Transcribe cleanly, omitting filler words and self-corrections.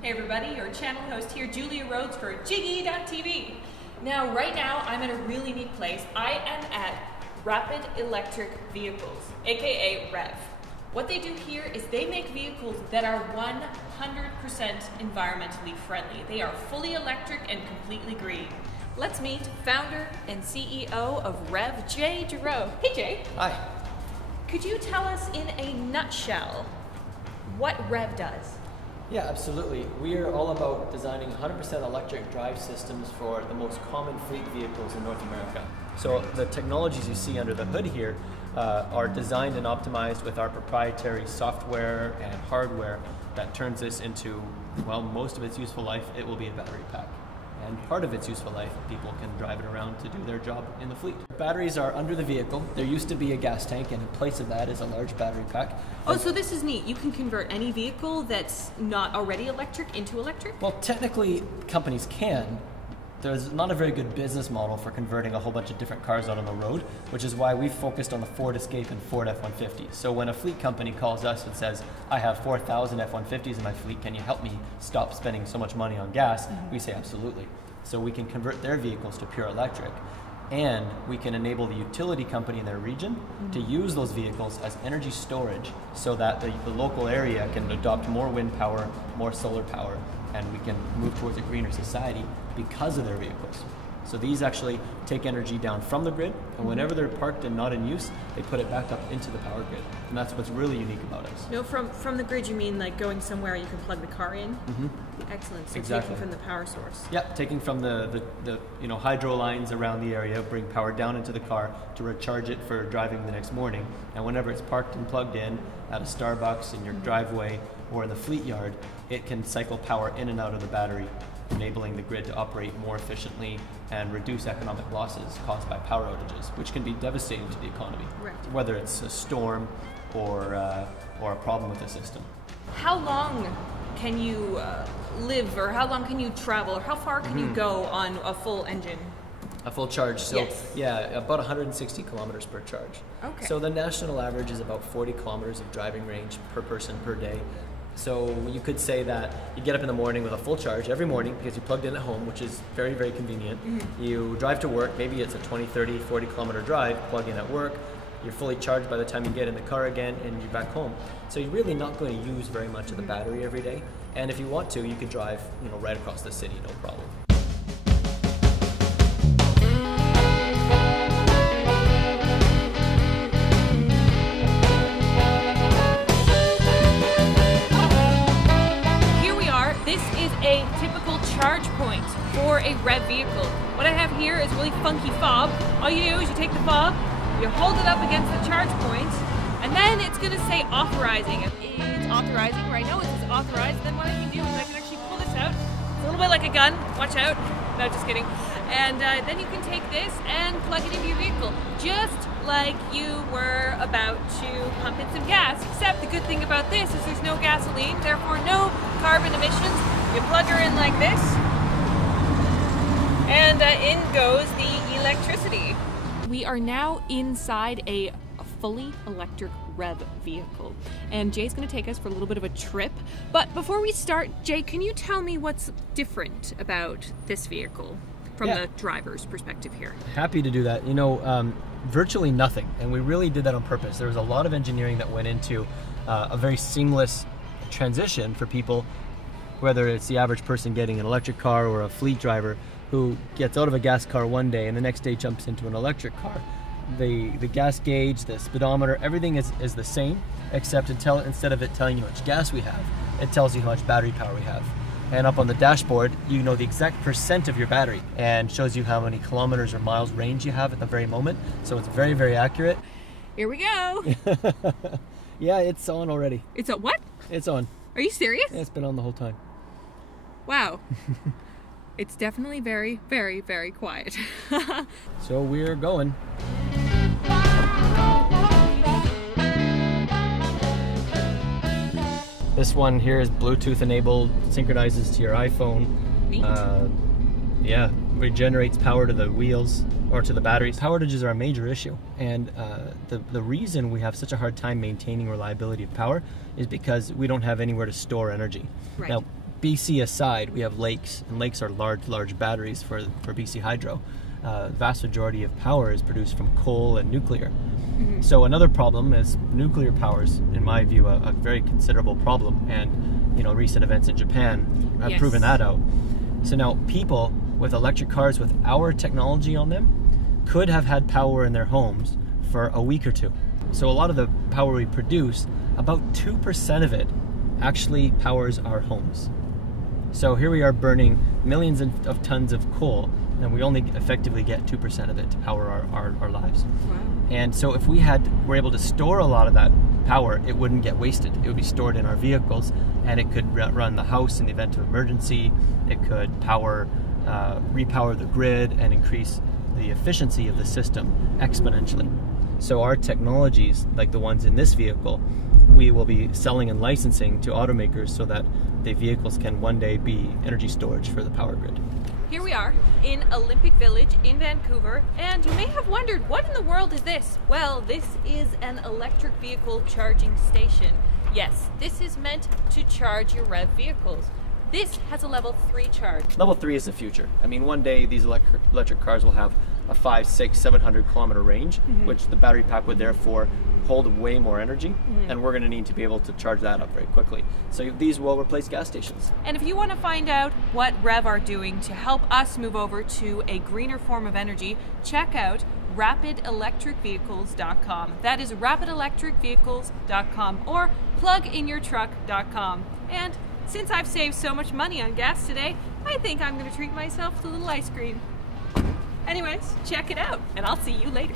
Hey everybody, your channel host here, Julia Rhodes for Jiggy.tv. Now, right now, I'm at a really neat place. I am at Rapid Electric Vehicles, aka REV. What they do here is they make vehicles that are 100% environmentally friendly. They are fully electric and completely green. Let's meet founder and CEO of REV, Jay Giroux. Hey Jay. Hi. Could you tell us in a nutshell what REV does? Yeah, absolutely. We are all about designing 100% electric drive systems for the most common fleet vehicles in North America. So the technologies you see under the hood here are designed and optimized with our proprietary software and hardware that turns this into, well, most of its useful life, it will be a battery pack. And part of its useful life, people can drive it around to do their job in the fleet. Batteries are under the vehicle. There used to be a gas tank, and in place of that is a large battery pack. Oh, so this is neat. You can convert any vehicle that's not already electric into electric? Well, technically, companies can. There's not a very good business model for converting a whole bunch of different cars out on the road, which is why we've focused on the Ford Escape and Ford F-150. So when a fleet company calls us and says, I have 4,000 F-150s in my fleet, can you help me stop spending so much money on gas? We say absolutely. So we can convert their vehicles to pure electric, and we can enable the utility company in their region to use those vehicles as energy storage so that the local area can adopt more wind power, more solar power, and we can move towards a greener society because of their vehicles. So these actually take energy down from the grid, and whenever they're parked and not in use, they put it back up into the power grid. And that's what's really unique about us. No, from the grid you mean like going somewhere you can plug the car in? Excellent. So Exactly. taking from the power source. Yep, taking from the hydro lines around the area, bring power down into the car to recharge it for driving the next morning. And whenever it's parked and plugged in at a Starbucks, in your driveway, or in the fleet yard, it can cycle power in and out of the battery, enabling the grid to operate more efficiently and reduce economic losses caused by power outages, which can be devastating to the economy, Right. whether it's a storm or a problem with the system. How long can you live, or how long can you travel, or how far can you go on a full engine? A full charge, so Yes. yeah, about 160 kilometers per charge. Okay. So the national average is about 40 kilometers of driving range per person per day. So you could say that you get up in the morning with a full charge every morning because you plugged in at home, which is very, very convenient. You drive to work, maybe it's a 20, 30, 40 kilometer drive, plug in at work, you're fully charged by the time you get in the car again and you're back home. So you're really not going to use very much of the battery every day. And if you want to, you could drive right across the city, no problem. A typical charge point for a REV vehicle. What I have here is really funky fob. All you do is you take the fob, you hold it up against the charge point, and then it's going to say authorizing. It's authorizing right now. It says authorized. Then what I can do is I can actually pull this out. It's a little bit like a gun. Watch out. No, just kidding. And then you can take this and plug it into your vehicle, just like you were about to pump in some gas. Except the good thing about this is there's no gasoline, therefore no carbon emissions. You plug her in like this, and in goes the electricity. We are now inside a fully electric REV vehicle, and Jay's going to take us for a little bit of a trip. But before we start, Jay, can you tell me what's different about this vehicle from the driver's perspective here? Happy to do that. Virtually nothing, and we really did that on purpose. There was a lot of engineering that went into a very seamless transition for people, whether it's the average person getting an electric car or a fleet driver who gets out of a gas car one day and the next day jumps into an electric car. The gas gauge, the speedometer, everything is the same, except instead of it telling you how much gas we have, it tells you how much battery power we have. And up on the dashboard, you know the exact percent of your battery and shows you how many kilometers or miles range you have at the very moment. So it's very, very accurate. Here we go. Yeah, it's on already. It's a what? It's on. Are you serious? Yeah, it's been on the whole time. Wow. It's definitely very, very, very quiet. So we're going. This one here is Bluetooth enabled, synchronizes to your iPhone. Neat. Yeah, regenerates power to the wheels or to the batteries. Power outages are a major issue, and the reason we have such a hard time maintaining reliability of power is because we don't have anywhere to store energy. Right. Now, BC aside, we have lakes, and lakes are large batteries for BC Hydro. The vast majority of power is produced from coal and nuclear. So another problem is nuclear power is, in my view, a very considerable problem, and recent events in Japan have proven that out. So now people with electric cars with our technology on them could have had power in their homes for a week or two. So a lot of the power we produce, about 2% of it actually powers our homes. So here we are burning millions of tons of coal, and we only effectively get 2% of it to power our lives. Wow. And so if we were able to store a lot of that power, it wouldn't get wasted. It would be stored in our vehicles, and it could run the house in the event of emergency. It could repower the grid and increase the efficiency of the system exponentially. So our technologies, like the ones in this vehicle, we will be selling and licensing to automakers so that the vehicles can one day be energy storage for the power grid. Here we are in Olympic Village in Vancouver, and you may have wondered, what in the world is this? Well, this is an electric vehicle charging station. Yes, this is meant to charge your REV vehicles. This has a level 3 charge. Level 3 is the future. I mean, one day these electric cars will have a 500, 600, 700 kilometer range, which the battery pack would therefore hold way more energy, and we're going to need to be able to charge that up very quickly. So these will replace gas stations. And if you want to find out what REV are doing to help us move over to a greener form of energy, check out rapidelectricvehicles.com. That is rapidelectricvehicles.com, or pluginyourtruck.com. And since I've saved so much money on gas today, I think I'm going to treat myself to a little ice cream. Anyways, check it out, and I'll see you later.